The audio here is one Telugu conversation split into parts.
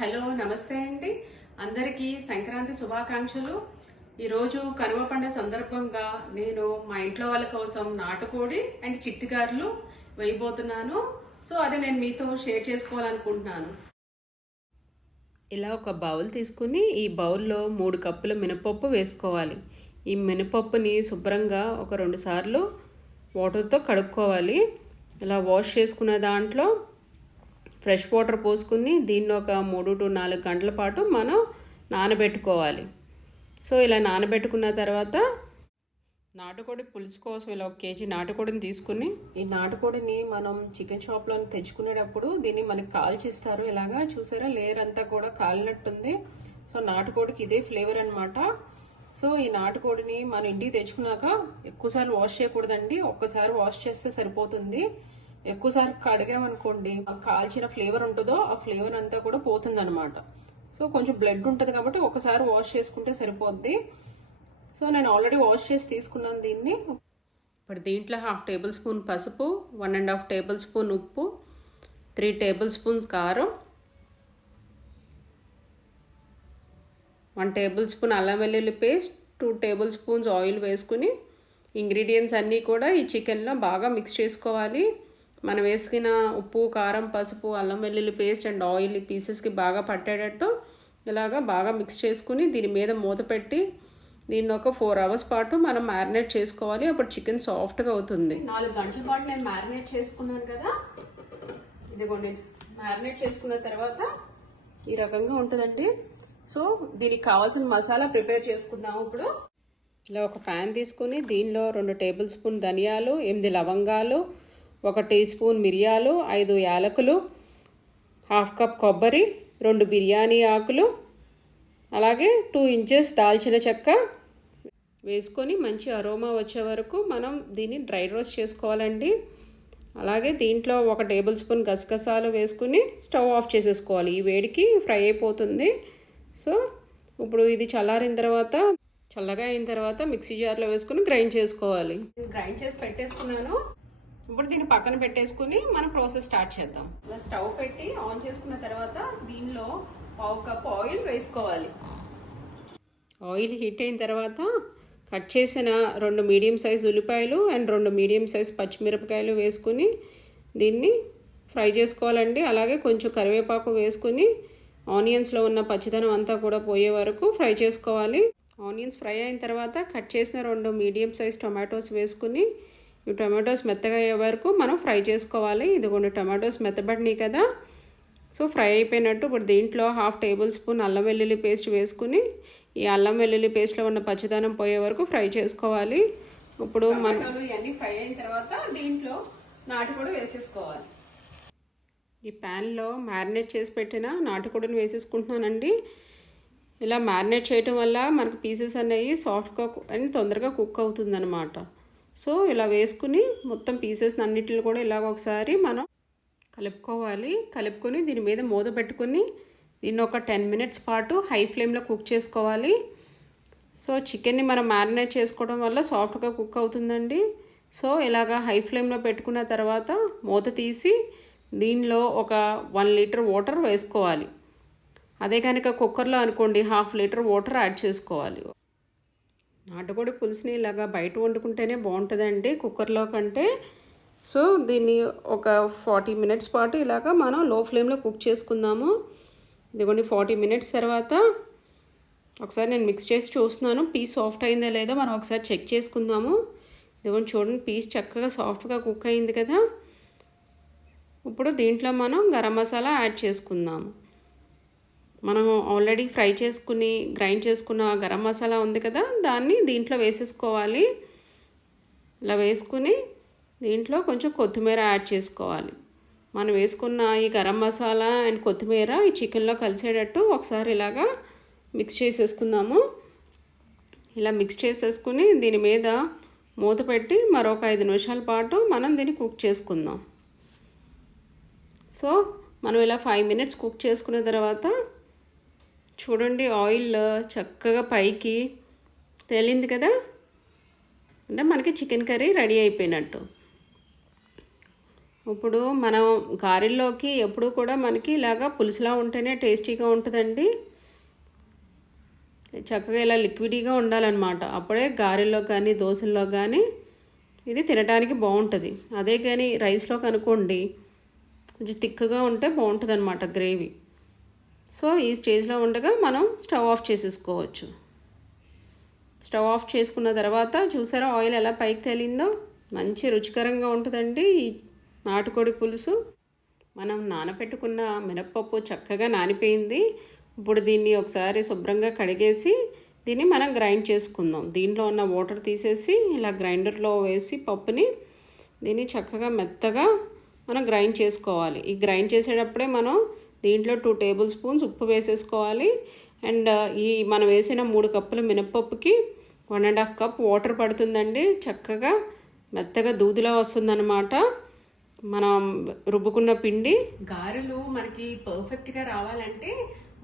హలో నమస్తే అండి. అందరికీ సంక్రాంతి శుభాకాంక్షలు. ఈరోజు కనుమ పండుగ సందర్భంగా నేను మా ఇంట్లో వాళ్ళ కోసం నాటుకోడి అండ్ చిట్టిగారులు వేయబోతున్నాను. సో అది నేను మీతో షేర్ చేసుకోవాలనుకుంటున్నాను. ఇలా ఒక బౌల్ తీసుకుని ఈ బౌల్లో 3 కప్పుల మినపప్పు వేసుకోవాలి. ఈ మినపప్పుని శుభ్రంగా ఒక 2 సార్లు వాటర్తో కడుక్కోవాలి. ఇలా వాష్ చేసుకున్న దాంట్లో ఫ్రెష్ వాటర్ పోసుకుని దీన్ని ఒక 3 to 4 గంటల పాటు మనం నానబెట్టుకోవాలి. సో ఇలా నానబెట్టుకున్న తర్వాత నాటుకోడి పులుసు కోసం ఇలా 1 kg నాటుకోడిని తీసుకుని ఈ నాటుకోడిని మనం చికెన్ షాప్లో తెచ్చుకునేటప్పుడు దీన్ని మనకి కాల్చిస్తారు. ఇలాగా చూసారా, లేయర్ అంతా కూడా కాలినట్టుంది. సో నాటుకోడికి ఇదే ఫ్లేవర్ అనమాట. సో ఈ నాటుకోడిని మన ఇంటికి తెచ్చుకున్నాక ఎక్కువసార్లు వాష్ చేయకూడదండి. ఒక్కసారి వాష్ చేస్తే సరిపోతుంది. ఎక్కువసారి కడిగామనుకోండి, కాల్చిన ఫ్లేవర్ ఉంటుందో ఆ ఫ్లేవర్ అంతా కూడా పోతుంది అనమాట. సో కొంచెం బ్లడ్ ఉంటుంది కాబట్టి ఒకసారి వాష్ చేసుకుంటే సరిపోద్ది. సో నేను ఆల్రెడీ వాష్ చేసి తీసుకున్నాను దీన్ని. ఇప్పుడు దీంట్లో 1/2 టేబుల్ స్పూన్ పసుపు, 1.5 టేబుల్ స్పూన్ ఉప్పు, 3 టేబుల్ స్పూన్స్ కారం, 1 టేబుల్ స్పూన్ అల్లం వెల్లుల్లి పేస్ట్, 2 టేబుల్ స్పూన్స్ ఆయిల్ వేసుకుని ఇంగ్రీడియంట్స్ అన్నీ కూడా ఈ చికెన్లో బాగా మిక్స్ చేసుకోవాలి. మనం వేసుకున్న ఉప్పు, కారం, పసుపు, అల్లం వెల్లుల్లి పేస్ట్ అండ్ ఆయిల్ ఈ పీసెస్కి బాగా పట్టేటట్టు ఇలాగా బాగా మిక్స్ చేసుకుని దీని మీద మూత పెట్టి దీన్ని ఒక 4 hours పాటు మనం మ్యారినేట్ చేసుకోవాలి. అప్పుడు చికెన్ సాఫ్ట్గా అవుతుంది. 4 గంటల పాటు నేను మ్యారినేట్ చేసుకున్నాను కదా. ఇదిగోండి, మ్యారినేట్ చేసుకున్న తర్వాత ఈ రకంగా ఉంటుందండి. సో దీనికి కావాల్సిన మసాలా ప్రిపేర్ చేసుకుందాము. ఇప్పుడు ఇలా ఒక ప్యాన్ తీసుకుని దీనిలో 2 టేబుల్ స్పూన్ ధనియాలు, 8 లవంగాలు, 1 టీ స్పూన్ మిరియాలు, 5 యాలకులు, 1/2 కప్ కొబ్బరి, 2 బిర్యానీ ఆకులు, అలాగే 2 ఇంచెస్ దాల్చిన చెక్క వేసుకొని మంచి అరోమా వచ్చే వరకు మనం దీన్ని డ్రై రోస్ట్ చేసుకోవాలండి. అలాగే దీంట్లో 1 టేబుల్ స్పూన్ గసగసాలు వేసుకుని స్టవ్ ఆఫ్ చేసేసుకోవాలి. ఈ వేడికి ఫ్రై అయిపోతుంది. సో ఇప్పుడు ఇది చల్లగా అయిన తర్వాత మిక్సీ జార్లో వేసుకుని గ్రైండ్ చేసుకోవాలి. గ్రైండ్ చేసి పెట్టేసుకున్నాను. ఇప్పుడు దీన్ని పక్కన పెట్టేసుకుని మన ప్రాసెస్ స్టార్ట్ చేద్దాం. ఇలా స్టవ్ పెట్టి ఆన్ చేసుకున్న తర్వాత దీనిలో 1/2 కప్ ఆయిల్ వేసుకోవాలి. ఆయిల్ హీట్ అయిన తర్వాత కట్ చేసిన 2 మీడియం సైజ్ ఉల్లిపాయలు అండ్ 2 మీడియం సైజ్ పచ్చిమిరపకాయలు వేసుకుని దీన్ని ఫ్రై చేసుకోవాలండి. అలాగే కొంచెం కరివేపాకు వేసుకుని ఆనియన్స్లో ఉన్న పచ్చిదనం అంతా కూడా పోయే వరకు ఫ్రై చేసుకోవాలి. ఆనియన్స్ ఫ్రై అయిన తర్వాత కట్ చేసిన 2 మీడియం సైజ్ టొమాటోస్ వేసుకుని ఈ టొమాటోస్ మెత్తగా అయ్యే వరకు మనం ఫ్రై చేసుకోవాలి. ఇదిగోండి, టొమాటోస్ మెత్తబడినాయి కదా. సో ఫ్రై అయిపోయినట్టు ఇప్పుడు దీంట్లో 1/2 టేబుల్ స్పూన్ అల్లం వెల్లుల్లి పేస్ట్ వేసుకుని ఈ అల్లం వెల్లుల్లి పేస్ట్లో ఉన్న పచ్చిదనం పోయే వరకు ఫ్రై చేసుకోవాలి. ఇప్పుడు ఇవన్నీ ఫ్రై అయిన తర్వాత దీంట్లో నాటుకోడి వేసేసుకోవాలి. ఈ ప్యాన్లో మ్యారినేట్ చేసి పెట్టిన నాటుకోడిని వేసేసుకుంటున్నానండి. ఇలా మ్యారినేట్ చేయటం వల్ల మనకు పీసెస్ అనేవి సాఫ్ట్గా అండ్ తొందరగా కుక్ అవుతుంది అనమాట. సో ఇలా వేసుకుని మొత్తం పీసెస్ అన్నిటిని కూడా ఇలాగ ఒకసారి మనం కలుపుకొని దీని మీద మూత పెట్టుకుని దీన్ని ఒక 10 minutes పాటు హై ఫ్లేమ్లో కుక్ చేసుకోవాలి. సో చికెన్ని మనం మ్యారినేట్ చేసుకోవడం వల్ల సాఫ్ట్గా కుక్ అవుతుందండి. సో ఇలాగా హై ఫ్లేమ్లో పెట్టుకున్న తర్వాత మూత తీసి దీనిలో ఒక 1 లీటర్ వాటర్ వేసుకోవాలి. అదే కనుక కుక్కర్లో అనుకోండి 1/2 లీటర్ వాటర్ యాడ్ చేసుకోవాలి. నాటుకోడి పులుసుని ఇలాగా బయట వండుకుంటేనే బాగుంటుందండి కుక్కర్లో కంటే. సో దీన్ని ఒక 40 minutes పాటు ఇలాగా మనం లో ఫ్లేమ్లో కుక్ చేసుకుందాము. ఇదిగోండి 40 minutes తర్వాత ఒకసారి నేను మిక్స్ చేసి చూస్తున్నాను పీస్ సాఫ్ట్ అయిందో లేదో మనం ఒకసారి చెక్ చేసుకుందాము. ఇదిగోండి చూడండి, పీస్ చక్కగా సాఫ్ట్గా కుక్ అయింది కదా. ఇప్పుడు దీంట్లో మనం గరం మసాలా యాడ్ చేసుకుందాము. మనం ఆల్రెడీ ఫ్రై చేసుకుని గ్రైండ్ చేసుకున్న గరం మసాలా ఉంది కదా, దాన్ని దీంట్లో వేసేసుకోవాలి. ఇలా వేసుకుని దీంట్లో కొంచెం కొత్తిమీర యాడ్ చేసుకోవాలి. మనం వేసుకున్న ఈ గరం మసాలా అండ్ కొత్తిమీర ఈ చికెన్లో కలిసేటట్టు ఒకసారి ఇలాగా మిక్స్ చేసేసుకుందాము. ఇలా మిక్స్ చేసేసుకుని దీని మీద మూత పెట్టి మరొక 5 నిమిషాల పాటు మనం దీన్ని కుక్ చేసుకుందాం. సో మనం ఇలా 5 minutes కుక్ చేసుకున్న తర్వాత చూడండి, ఆయిల్ చక్కగా పైకి తేలింది కదా. అంటే మనకి చికెన్ కర్రీ రెడీ అయిపోయినట్టు. ఇప్పుడు మనం గారెల్లోకి ఎప్పుడు కూడా మనకి ఇలాగా పులుసులా ఉంటేనే టేస్టీగా ఉంటుందండి. చక్కగా ఇలా లిక్విడీగా ఉండాలన్నమాట. అప్పుడే గారెల్లో కానీ దోశల్లో కానీ ఇది తినడానికి బాగుంటుంది. అదే కానీ రైస్లోకి అనుకోండి కొంచెం థిక్గా ఉంటే బాగుంటుంది అనమాట గ్రేవీ. సో ఈ స్టేజ్లో ఉండగా మనం స్టవ్ ఆఫ్ చేసేసుకోవచ్చు. స్టవ్ ఆఫ్ చేసుకున్న తర్వాత చూసారా ఆయిల్ ఎలా పైకి తేలిందో, మంచి రుచికరంగా ఉంటుందండి ఈ నాటుకోడి పులుసు. మనం నానబెట్టుకున్న మినప్పప్పు చక్కగా నానిపోయింది. ఇప్పుడు దీన్ని ఒకసారి శుభ్రంగా కడిగేసి దీన్ని మనం గ్రైండ్ చేసుకుందాం. దీంట్లో ఉన్న వాటర్ తీసేసి ఇలా గ్రైండర్లో వేసి పప్పుని దీన్ని చక్కగా మెత్తగా మనం గ్రైండ్ చేసుకోవాలి. ఈ గ్రైండ్ చేసేటప్పుడే మనం దీంట్లో 2 టేబుల్ స్పూన్స్ ఉప్పు వేసేసుకోవాలి. అండ్ ఈ మనం వేసిన 3 కప్పుల మినప్పప్పుకి 1.5 కప్ వాటర్ పడుతుందండి. చక్కగా మెత్తగా దూదిలా వస్తుందన్నమాట మనం రుబ్బుకున్న పిండి. గారెలు మనకి పర్ఫెక్ట్గా రావాలంటే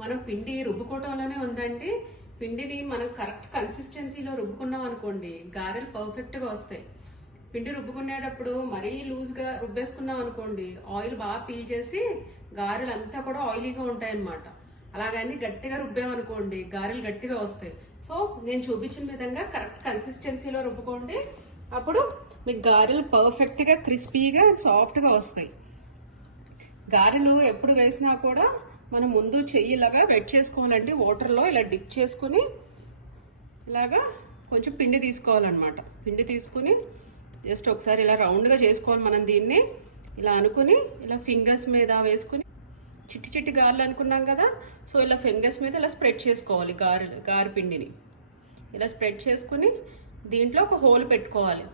మనం పిండి రుబ్బుకోవటంలోనే ఉందండి. పిండిని మనం కరెక్ట్ కన్సిస్టెన్సీలో రుబ్బుకున్నాం అనుకోండి గారెలు పర్ఫెక్ట్గా వస్తాయి. పిండి రుబ్బుకునేటప్పుడు మరీ లూజ్గా రుబ్బేసుకున్నాం అనుకోండి ఆయిల్ బాగా పీల్చేసి గారెలు అంతా కూడా ఆయిలీగా ఉంటాయి అన్నమాట. అలాగని గట్టిగా రుబ్బామనుకోండి గారెలు గట్టిగా వస్తాయి. సో నేను చూపించిన విధంగా కరెక్ట్ కన్సిస్టెన్సీలో రుబ్బుకోండి. అప్పుడు మీకు గారెలు పర్ఫెక్ట్గా క్రిస్పీగా సాఫ్ట్గా వస్తాయి. గారెలు ఎప్పుడు వేసినా కూడా మనం ముందు చెయ్యి ఇలాగా వెట్ చేసుకోవాలండి. వాటర్లో ఇలా డిప్ చేసుకుని ఇలాగా కొంచెం పిండి తీసుకోవాలన్నమాట. పిండి తీసుకుని జస్ట్ ఒకసారి ఇలా రౌండ్గా చేసుకోవాలి. మనం దీన్ని ఇలా అనుకుని ఇలా ఫింగర్స్ మీద వేసుకుని చిట్టి చిట్టి గారెలు అనుకున్నాం కదా, సో ఇలా ఫింగర్స్ మీద ఇలా స్ప్రెడ్ చేసుకోవాలి. గారె పిండిని ఇలా స్ప్రెడ్ చేసుకుని దీంట్లో ఒక హోల్ పెట్టుకోవాలి.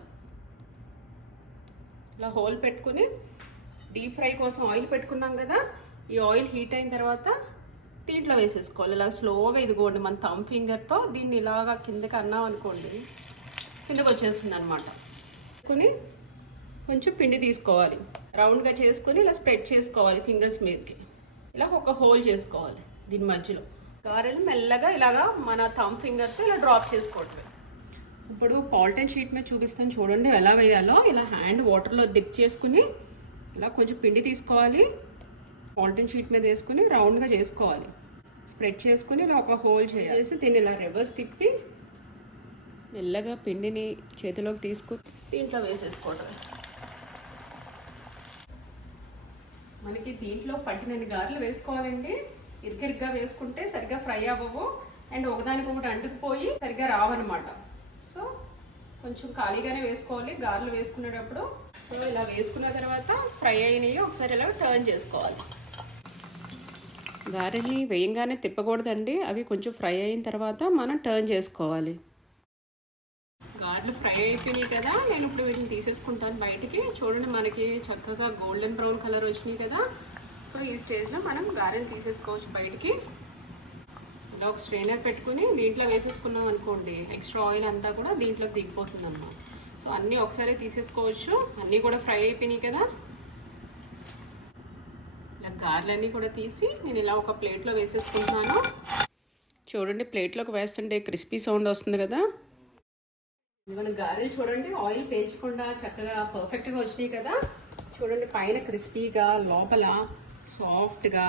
ఇలా హోల్ పెట్టుకుని డీప్ ఫ్రై కోసం ఆయిల్ పెట్టుకున్నాం కదా, ఈ ఆయిల్ హీట్ అయిన తర్వాత దీంట్లో వేసేసుకోవాలి. ఇలా స్లోగా ఇదిగోండి మన థమ్ ఫింగర్తో దీన్ని ఇలాగా కిందకి అన్నాం అనుకోండి కిందకి వచ్చేస్తుంది అనమాట. కొంచెం పిండి తీసుకోవాలి, రౌండ్గా చేసుకుని ఇలా స్ప్రెడ్ చేసుకోవాలి ఫింగర్స్ మీదకి. ఇలా ఒక హోల్ చేసుకోవాలి దీని మధ్యలో. గారెలు మెల్లగా ఇలాగా మన థమ్ ఫింగర్తో ఇలా డ్రాప్ చేసుకోవటం. ఇప్పుడు పాలిథిన్ షీట్ మీద చూపిస్తాను చూడండి ఎలా వేయాలో. ఇలా హ్యాండ్ వాటర్లో డిప్ చేసుకుని ఇలా కొంచెం పిండి తీసుకోవాలి, పాలిథిన్ షీట్ మీద వేసుకుని రౌండ్గా చేసుకోవాలి. స్ప్రెడ్ చేసుకుని ఇలా ఒక హోల్ చేసి దీన్ని ఇలా రివర్స్ తిప్పి మెల్లగా పిండిని చేతిలోకి తీసుకుని దీంట్లో వేసేసుకోవటం. మనకి దీంట్లో పట్టినన్ని గారెలు వేసుకోవాలండి. ఇరికిరిగ్గా వేసుకుంటే సరిగ్గా ఫ్రై అవ్వవు అండ్ ఒకదానికొకటి అంటుకుపోయి సరిగ్గా రావన్నమాట. సో కొంచెం ఖాళీగానే వేసుకోవాలి గారెలు వేసుకునేటప్పుడు. సో ఇలా వేసుకున్న తర్వాత ఫ్రై అయినవి ఒకసారి ఇలా టర్న్ చేసుకోవాలి. గారెల్ని వేయంగానే తిప్పకూడదండి, అవి కొంచెం ఫ్రై అయిన తర్వాత మనం టర్న్ చేసుకోవాలి. గారెలు ఫ్రై అయిపోయినాయి కదా, నేను ఇప్పుడు వీటిని తీసేసుకుంటాను బయటికి. చూడండి మనకి చక్కగా గోల్డెన్ బ్రౌన్ కలర్ వచ్చినాయి కదా. సో ఈ స్టేజ్లో మనం గారెలు తీసేసుకోవచ్చు బయటికి. ఇలా ఒక స్ట్రైనర్ పెట్టుకుని దీంట్లో వేసేసుకున్నాం అనుకోండి ఎక్స్ట్రా ఆయిల్ అంతా కూడా దీంట్లో దిగిపోతుంది అన్నమాట. సో అన్నీ ఒకసారి తీసేసుకోవచ్చు. అన్నీ కూడా ఫ్రై అయిపోయినాయి కదా. ఇలా గారెలన్నీ కూడా తీసి నేను ఇలా ఒక ప్లేట్లో వేసేసుకుంటున్నాను. చూడండి ప్లేట్లోకి వేస్తుంటే క్రిస్పీ సౌండ్ వస్తుంది కదా. మన గారెలు చూడండి ఆయిల్ పేల్చకుండా చక్కగా పర్ఫెక్ట్గా వచ్చినాయి కదా. చూడండి పైన క్రిస్పీగా లోపల సాఫ్ట్గా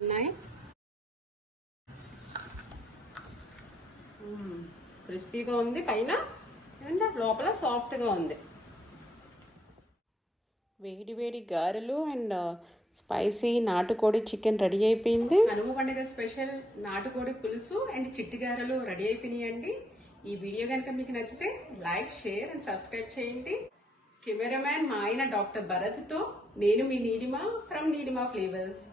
ఉన్నాయి. క్రిస్పీగా ఉంది పైన అండ్ లోపల సాఫ్ట్గా ఉంది. వేడి వేడి గారెలు అండ్ స్పైసీ నాటుకోడి చికెన్ రెడీ అయిపోయింది. కనుమ పండుగ స్పెషల్ నాటుకోడి పులుసు అండ్ చిట్టి గారెలు రెడీ అయిపోయినాయండి. ఈ వీడియో కనుక మీకు నచ్చితే లైక్, షేర్ అండ్ సబ్స్క్రైబ్ చేయండి. కెమెరామ్యాన్ మా ఆయన డాక్టర్ భరత్తో నేను మీ నీలిమ ఫ్రమ్ నీలిమ ఫ్లేవర్స్.